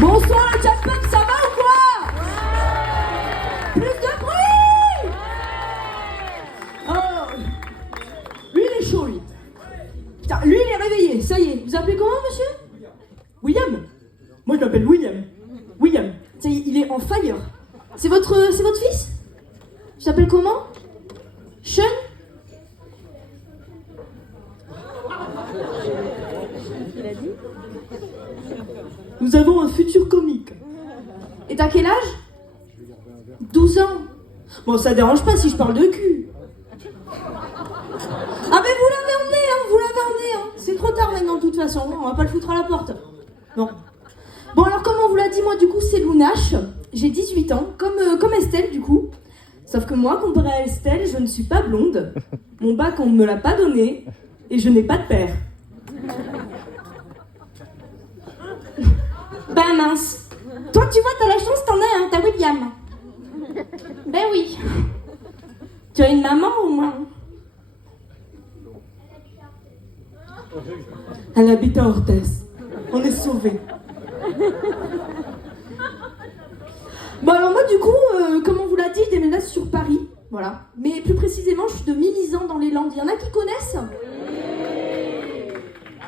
Bonsoir le Jackpot, ça va ou quoi? Plus de bruit. Oh, lui il est chaud lui. Putain, lui il est réveillé, ça y est. Vous appelez comment monsieur? William. Moi je m'appelle William. William. Ça y est, il est en fire. C'est votre fils? Tu t'appelles comment? Sean? Nous avons un futur comique. Et t'as quel âge? 12 ans. Bon, ça dérange pas si je parle de cul. Ah mais vous l'avez emmené, hein, vous l'avez emmené, hein. C'est trop tard maintenant de toute façon, on va pas le foutre à la porte. Non. Bon alors comme on vous l'a dit, moi du coup c'est Lounache, j'ai 18 ans, comme Estelle du coup. Sauf que moi, comparé à Estelle, je ne suis pas blonde. Mon bac on ne me l'a pas donné, et je n'ai pas de père. Ben mince. Toi, tu vois, t'as la chance, t'en as un, t'as William. Ben oui. Tu as une maman au moins? Elle habite à Orthez. On est sauvés. Bon alors moi du coup, comme on vous l'a dit, je déménage sur Paris. Voilà. Mais plus précisément, je suis de Mimizan dans les Landes. Il y en a qui connaissent?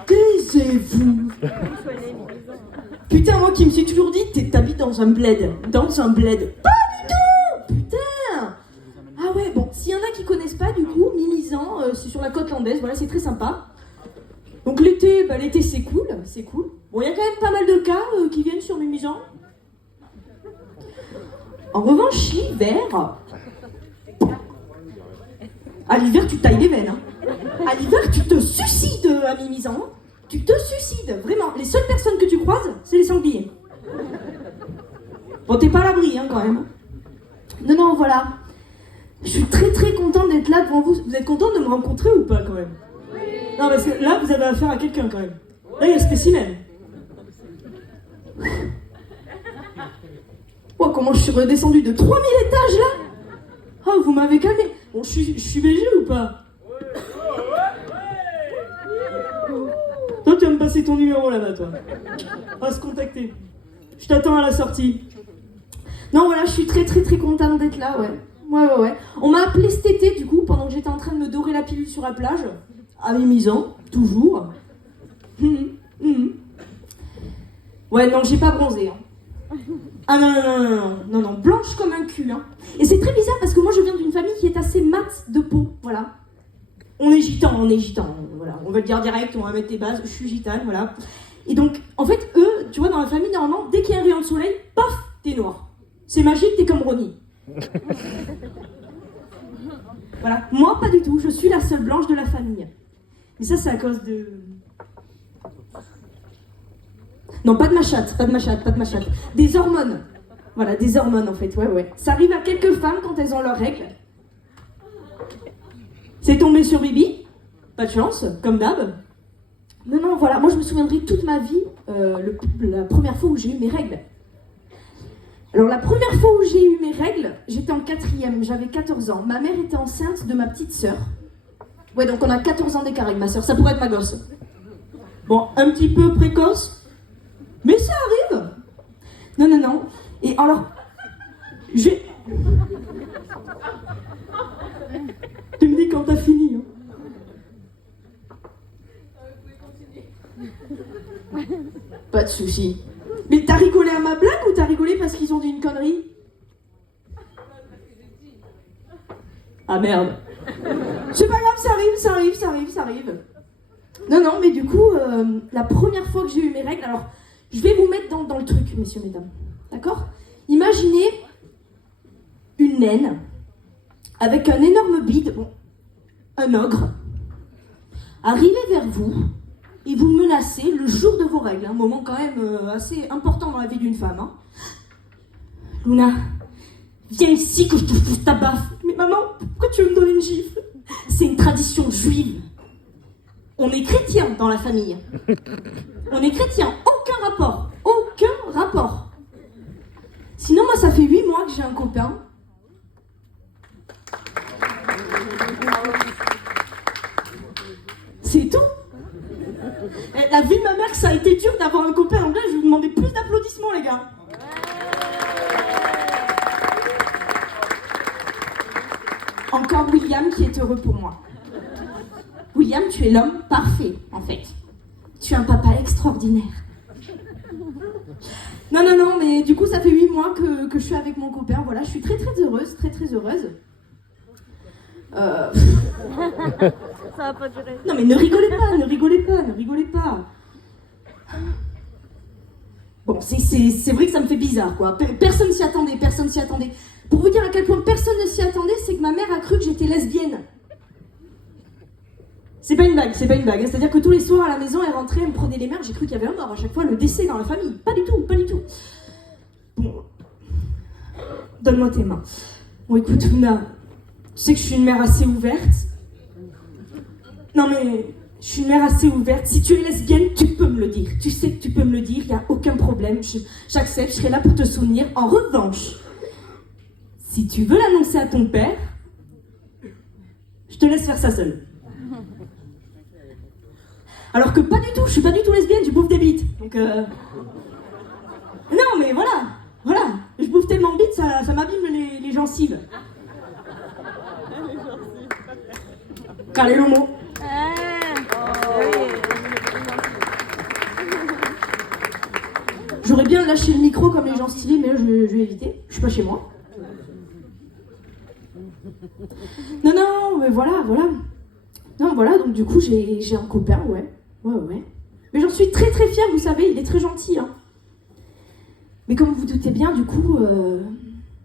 Taisez-vous. Putain, moi qui me suis toujours dit, t'habites dans un bled. Dans un bled. Pas du tout. Putain. Ah ouais, bon, s'il y en a qui connaissent pas, du coup, Mimizan, c'est sur la côte landaise, voilà, c'est très sympa. Donc l'été, l'été c'est cool, c'est cool. Bon, il y a quand même pas mal de cas qui viennent sur Mimizan. En revanche, l'hiver... À l'hiver, tu tailles les veines, hein. À l'hiver, tu te suicides à Mimizan. Tu te suicides, vraiment. Les seules personnes que tu croises, c'est les sangliers. Bon, t'es pas à l'abri, hein, quand même. Non, voilà. Je suis très très contente d'être là devant vous. Vous êtes contente de me rencontrer ou pas, quand même? Non, parce que là, vous avez affaire à quelqu'un, quand même. Là, il y a le spécimen. Oh, comment je suis redescendue de 3000 étages, là? Oh, vous m'avez calmé. Bon, je suis BG ou pas? Toi, tu vas me passer ton numéro là-bas, toi. On va se contacter. Je t'attends à la sortie. Non, voilà, je suis très très très contente d'être là, ouais. Ouais. On m'a appelé cet été, du coup, pendant que j'étais en train de me dorer la pilule sur la plage. À Mimizan, toujours. Ouais, non, j'ai pas bronzé, hein. Ah non, blanche comme un cul, hein. Et c'est très bizarre parce que moi je viens d'une famille qui est assez mate de peau, voilà. On est gitan, voilà. On va le dire direct, on va mettre les bases, je suis gitane, voilà. Et donc, en fait, eux, tu vois, dans la famille, normalement, dès qu'il y a un rayon de soleil, paf, t'es noir. C'est magique, t'es comme Ronnie. Voilà. Moi, pas du tout, je suis la seule blanche de la famille. Et ça, c'est à cause de... Non, pas de ma chatte. Des hormones. Voilà, des hormones en fait, ouais. Ça arrive à quelques femmes quand elles ont leurs règles. C'est tombé sur Bibi. Pas de chance, comme d'hab. Non, voilà, moi je me souviendrai toute ma vie, la première fois où j'ai eu mes règles. Alors la première fois où j'ai eu mes règles, j'étais en 4e, j'avais 14 ans. Ma mère était enceinte de ma petite sœur. Ouais, donc on a 14 ans d'écart avec ma sœur, ça pourrait être ma gosse. Bon, un petit peu précoce, mais ça arrive. Non. Et alors, tu me dis quand t'as fini, hein. Pas de soucis. Mais t'as rigolé à ma blague ou t'as rigolé parce qu'ils ont dit une connerie? Ah merde. C'est pas grave, ça arrive. Non, mais du coup, la première fois que j'ai eu mes règles, alors, je vais vous mettre dans le truc, messieurs, mesdames. D'accord? Imaginez une naine avec un énorme bide, bon, un ogre, arriver vers vous et vous menacer le jour de vos règles, un moment quand même assez important dans la vie d'une femme. Hein. Luna, viens ici que je te foute ta baffe. Mais maman, pourquoi tu veux me donner une gifle? C'est une tradition juive. On est chrétien dans la famille. On est chrétien, aucun rapport. Sinon, moi, ça fait 8 mois que j'ai un copain. C'est tout. La vie de ma mère, ça ça a été dur d'avoir un copain anglais, je vais vous demander plus d'applaudissements, les gars. Encore William qui est heureux pour moi. William, tu es l'homme parfait, en fait. Tu es un papa extraordinaire. Non, mais du coup, ça fait 8 mois que je suis avec mon copain. Voilà, je suis très heureuse, très heureuse. Ça va pas durer. Non, mais ne rigolez pas. Bon, c'est vrai que ça me fait bizarre, quoi. Personne s'y attendait. Pour vous dire à quel point personne ne s'y attendait, c'est que ma mère a cru que j'étais lesbienne. C'est pas une blague. Hein. C'est-à-dire que tous les soirs à la maison, elle rentrait, elle me prenait les mains, j'ai cru qu'il y avait un mort à chaque fois, le décès dans la famille. Pas du tout. Bon. Donne-moi tes mains. Bon, écoute, Luna, tu sais que je suis une mère assez ouverte. Non, mais je suis une mère assez ouverte. Si tu es lesbienne, tu peux me le dire. Tu sais que tu peux me le dire, il n'y a aucun problème. J'accepte, je serai là pour te soutenir. En revanche, si tu veux l'annoncer à ton père, je te laisse faire ça seule. Alors que pas du tout, je suis pas du tout lesbienne, je bouffe des bites. Donc non mais voilà, je bouffe tellement de bites, ça m'abîme les gencives. Calé le mot. J'aurais bien lâché le micro comme les gens stylés, mais là je vais éviter, je suis pas chez moi. Non, mais voilà. Non, voilà, donc du coup j'ai un copain, ouais. Mais j'en suis très fière, vous savez, il est très gentil, hein. Mais comme vous vous doutez bien, du coup...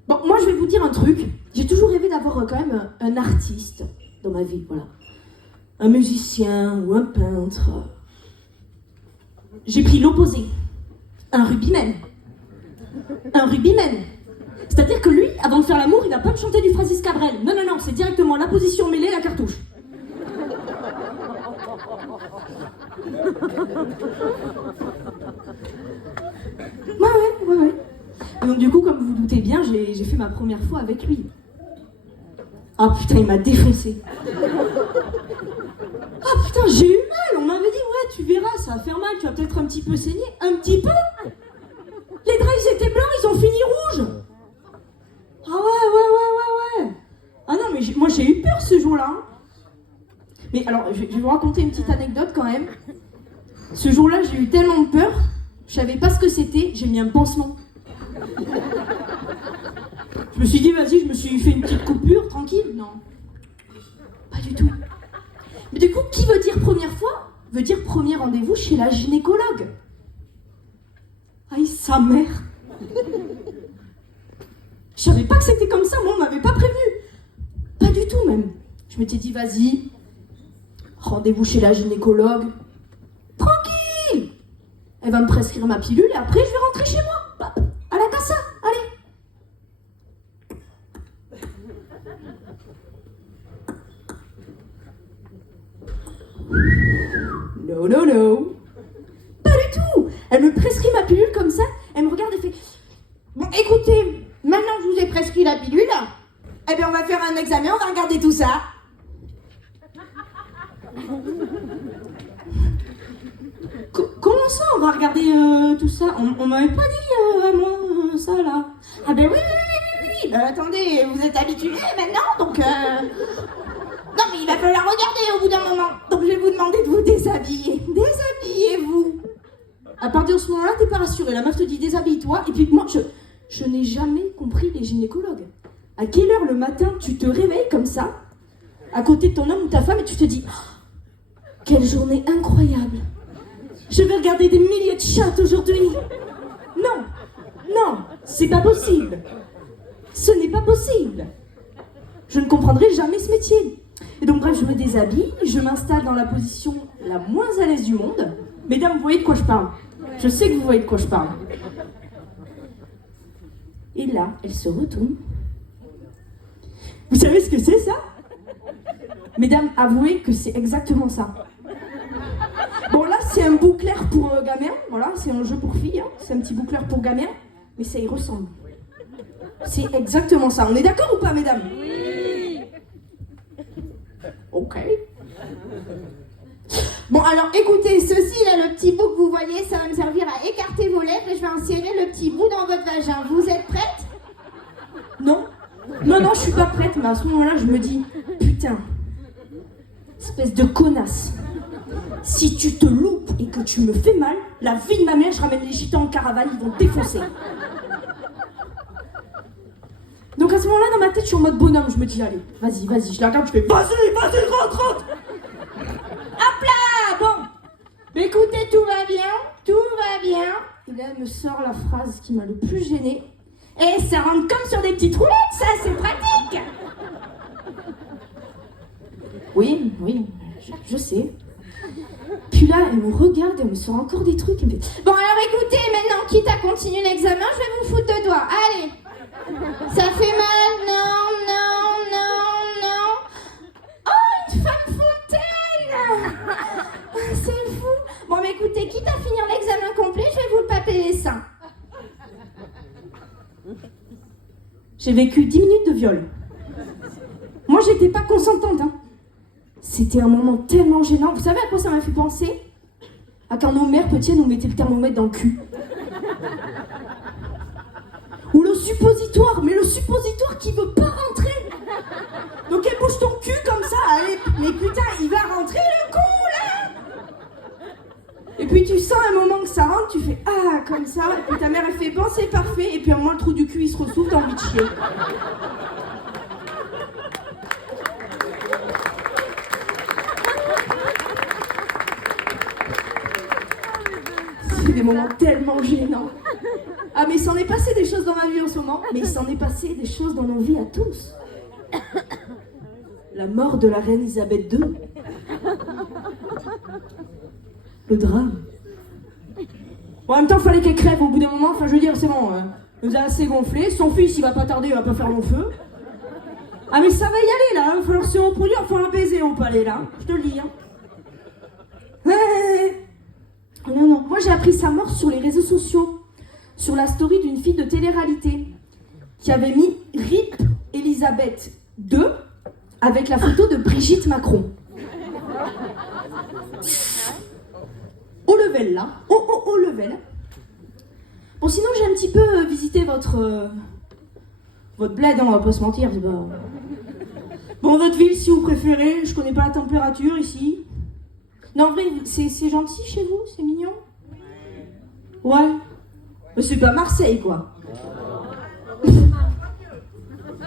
Bon, moi je vais vous dire un truc. J'ai toujours rêvé d'avoir quand même un artiste dans ma vie, voilà. Un musicien ou un peintre. J'ai pris l'opposé. Un rugbyman. C'est-à-dire que lui, avant de faire l'amour, il va pas me chanter du Francis Cabrel. Non, c'est directement la position mêlée, la cartouche. Ouais. Et donc du coup, comme vous vous doutez bien, j'ai fait ma première fois avec lui. Ah putain, il m'a défoncé. Ah putain, j'ai eu mal. On m'avait dit, ouais, tu verras, ça va faire mal, tu vas peut-être un petit peu saigner. Un petit peu? Les draps, ils étaient blancs, ils ont fini rouges. Ah ouais. Ah non, mais moi j'ai eu peur ce jour-là. Hein. Mais alors, je vais vous raconter une petite anecdote quand même. Ce jour-là, j'ai eu tellement de peur, je savais pas ce que c'était, j'ai mis un pansement. Je me suis dit, vas-y, je me suis fait une petite coupure, tranquille. Non, pas du tout. Mais du coup, qui veut dire première fois veut dire premier rendez-vous chez la gynécologue. Aïe, sa mère. Je savais pas que c'était comme ça, moi on m'avait pas prévenu. Pas du tout même. Je m'étais dit, vas-y, rendez-vous chez la gynécologue. Tranquille. Elle va me prescrire ma pilule et après je vais rentrer chez moi. Bah, à la casa, allez. No. Pas du tout. Elle me prescrit ma pilule comme ça, elle me regarde et fait, bon écoutez, maintenant que je vous ai prescrit la pilule, eh bien on va faire un examen, on va regarder tout ça. Comment ça, on va regarder tout ça? On m'avait pas dit à moi ça là. Ah ben oui. Attendez, vous êtes habitués maintenant, donc... Non mais il va falloir regarder au bout d'un moment. Donc je vais vous demander de vous déshabiller. Déshabillez-vous. À partir de ce moment-là, t'es pas rassuré. La meuf te dit déshabille-toi. Et puis moi, je n'ai jamais compris les gynécologues. À quelle heure le matin tu te réveilles comme ça, à côté de ton homme ou ta femme, et tu te dis oh, quelle journée incroyable. Je vais regarder des milliers de chattes aujourd'hui. Non, c'est pas possible. Ce n'est pas possible. Je ne comprendrai jamais ce métier. Et donc bref, je me déshabille, je m'installe dans la position la moins à l'aise du monde. Mesdames, vous voyez de quoi je parle? Je sais que vous voyez de quoi je parle. Et là, elle se retourne. Vous savez ce que c'est ça? Mesdames, avouez que c'est exactement ça. Bon là, c'est un bouclair pour gamins, voilà, c'est un jeu pour filles, hein. C'est un petit bouclair pour gamins, mais ça y ressemble. C'est exactement ça. On est d'accord ou pas, mesdames? Oui. Ok. Bon, alors écoutez, ceci là, le petit bout que vous voyez, ça va me servir à écarter vos lèvres et je vais insérer le petit bout dans votre vagin. Vous êtes prête? Non. Non, je suis pas prête, mais à ce moment-là, je me dis, putain, espèce de connasse. Si tu te loupes et que tu me fais mal, la vie de ma mère, je ramène les gitans en caravane, ils vont te défoncer. Donc à ce moment-là, dans ma tête, je suis en mode bonhomme, je me dis, allez, vas-y, je la regarde, je fais, vas-y, rentre. Hop là, bon. Mais écoutez, tout va bien. Et là, elle me sort la phrase qui m'a le plus gênée. Et ça rentre comme sur des petites roulettes, ça, c'est pratique. Oui, je sais. Puis là, elle me regarde, elle me sort encore des trucs. Elle me fait, Bon, alors écoutez, maintenant, quitte à continuer l'examen, je vais vous foutre 2 doigts. Allez. Ça fait mal? Non. Oh, une femme fontaine. C'est fou. Bon, mais écoutez, quitte à finir l'examen complet, je vais vous le paper les seins. j'ai vécu 10 minutes de viol. Moi, j'étais pas consentante, hein. C'était un moment tellement gênant. Vous savez à quoi ça m'a fait penser? À quand nos mères petites nous mettaient le thermomètre dans le cul. Ou le suppositoire, mais le suppositoire qui veut pas rentrer. Donc elle bouge ton cul comme ça, allez, mais putain, il va rentrer le con là. Et puis tu sens un moment que ça rentre, tu fais ah comme ça, et puis ta mère elle fait bon c'est parfait, et puis à un moment le trou du cul il se ressouffle, t'as envie de chier. C'est des moments tellement gênants. Ah mais il s'en est passé des choses dans ma vie en ce moment, mais il s'en est passé des choses dans nos vies à tous. La mort de la reine Elisabeth II. Le drame. Bon, en même temps, il fallait qu'elle crève au bout d'un moment, enfin je veux dire, c'est bon, elle nous a assez gonflé, son fils il va pas tarder, il va pas faire long feu. Ah mais ça va y aller là, il va falloir se reproduire, il va falloir baiser au palais là, je te le dis. Hein. Ouais. Non, moi j'ai appris sa mort sur les réseaux sociaux, sur la story d'une fille de télé-réalité qui avait mis RIP Elisabeth II avec la photo de Brigitte Macron. Au level là, au level. Bon sinon j'ai un petit peu visité votre bled, hein, on va pas se mentir, c'est pas... Bon votre ville si vous préférez, je connais pas la température ici. Non en vrai c'est gentil chez vous, c'est mignon. Ouais. Mais c'est pas Marseille quoi.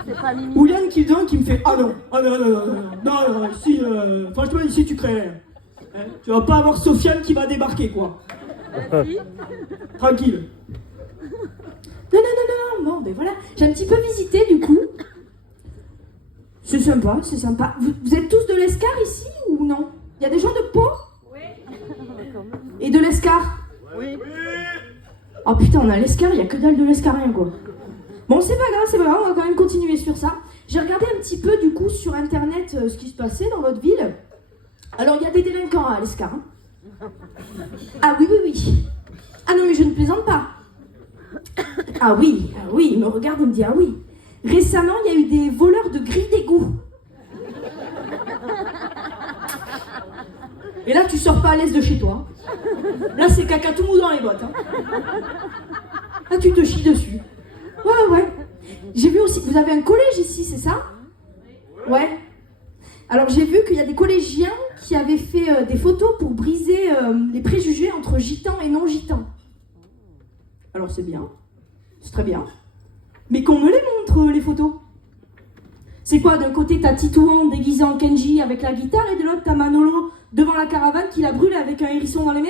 C'est pas mimi. Ou Yann qui vient qui me fait ah non, ici, franchement ici tu crées. Hein, tu vas pas avoir Sofiane qui va débarquer quoi. Vas-y. Tranquille. Non, bon ben voilà, j'ai un petit peu visité du coup. C'est sympa. Vous êtes tous de l'Escar ici ou non? Il y a des gens de Pau? Oui. Et de l'Escar? Oui. Oh putain, on a l'Escar, il y a que dalle de l'Escarien quoi. Bon, c'est pas grave, on va quand même continuer sur ça. J'ai regardé un petit peu du coup sur internet ce qui se passait dans votre ville. Alors, il y a des délinquants à l'Escar. Hein. Ah oui. Ah non, mais je ne plaisante pas. Ah oui, il me regarde et me dit ah oui. Récemment, il y a eu des voleurs de grilles d'égout. Et là, tu sors pas à l'aise de chez toi. Là, c'est caca tout mou dans les bottes. Hein. Là, tu te chies dessus. Ouais. J'ai vu aussi, vous avez un collège ici, c'est ça? Ouais. Alors, j'ai vu qu'il y a des collégiens qui avaient fait des photos pour briser les préjugés entre gitans et non-gitans. Alors, c'est bien. C'est très bien. Mais qu'on me les montre, les photos. C'est quoi, d'un côté, t'as Titouan déguisé en Kenji avec la guitare et de l'autre, t'as Manolo devant la caravane qui la brûle avec un hérisson dans les mains?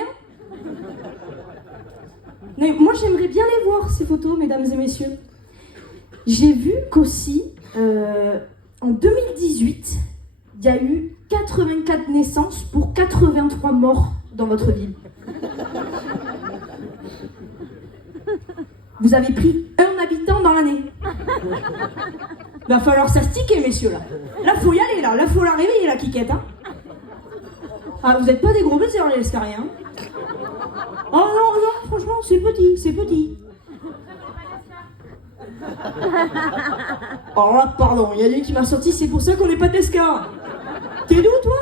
Mais moi, j'aimerais bien les voir, ces photos, mesdames et messieurs. J'ai vu qu'aussi, en 2018, il y a eu 84 naissances pour 83 morts dans votre ville. Vous avez pris un habitant dans l'année. Va falloir s'astiquer, messieurs, là. Là, faut y aller, là. Là, faut la réveiller, la Kikette, hein. Ah, vous êtes pas des gros baisers, les Escariens. Oh non, franchement, c'est petit. Alors là, pardon, il y a lui qui m'a sorti, c'est pour ça qu'on n'est pas d'Escar. T'es d'où, toi?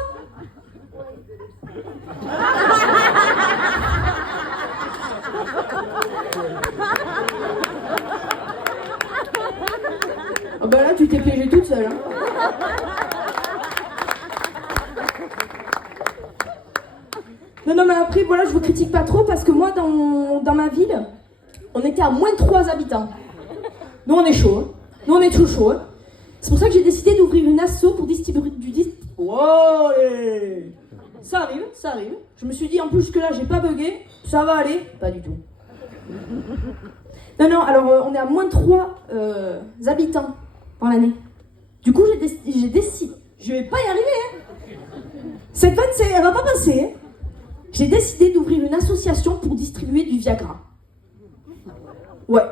Ah bah là, tu t'es piégée toute seule. Hein. Non, mais après, voilà, je vous critique pas trop parce que moi, dans ma ville, on était à moins de 3 habitants. Nous, on est chaud. Hein. Nous, on est tout chaud. Hein. C'est pour ça que j'ai décidé d'ouvrir une asso pour distribuer du Wow, ça arrive, ça arrive. Je me suis dit, en plus que là, j'ai pas bugué, ça va aller. Pas du tout. Non, alors, on est à moins de 3 habitants dans l'année. Du coup, j'ai décidé... Je vais pas y arriver, hein. Cette vanne, elle va pas passer, hein. J'ai décidé d'ouvrir une association pour distribuer du Viagra. Ouais.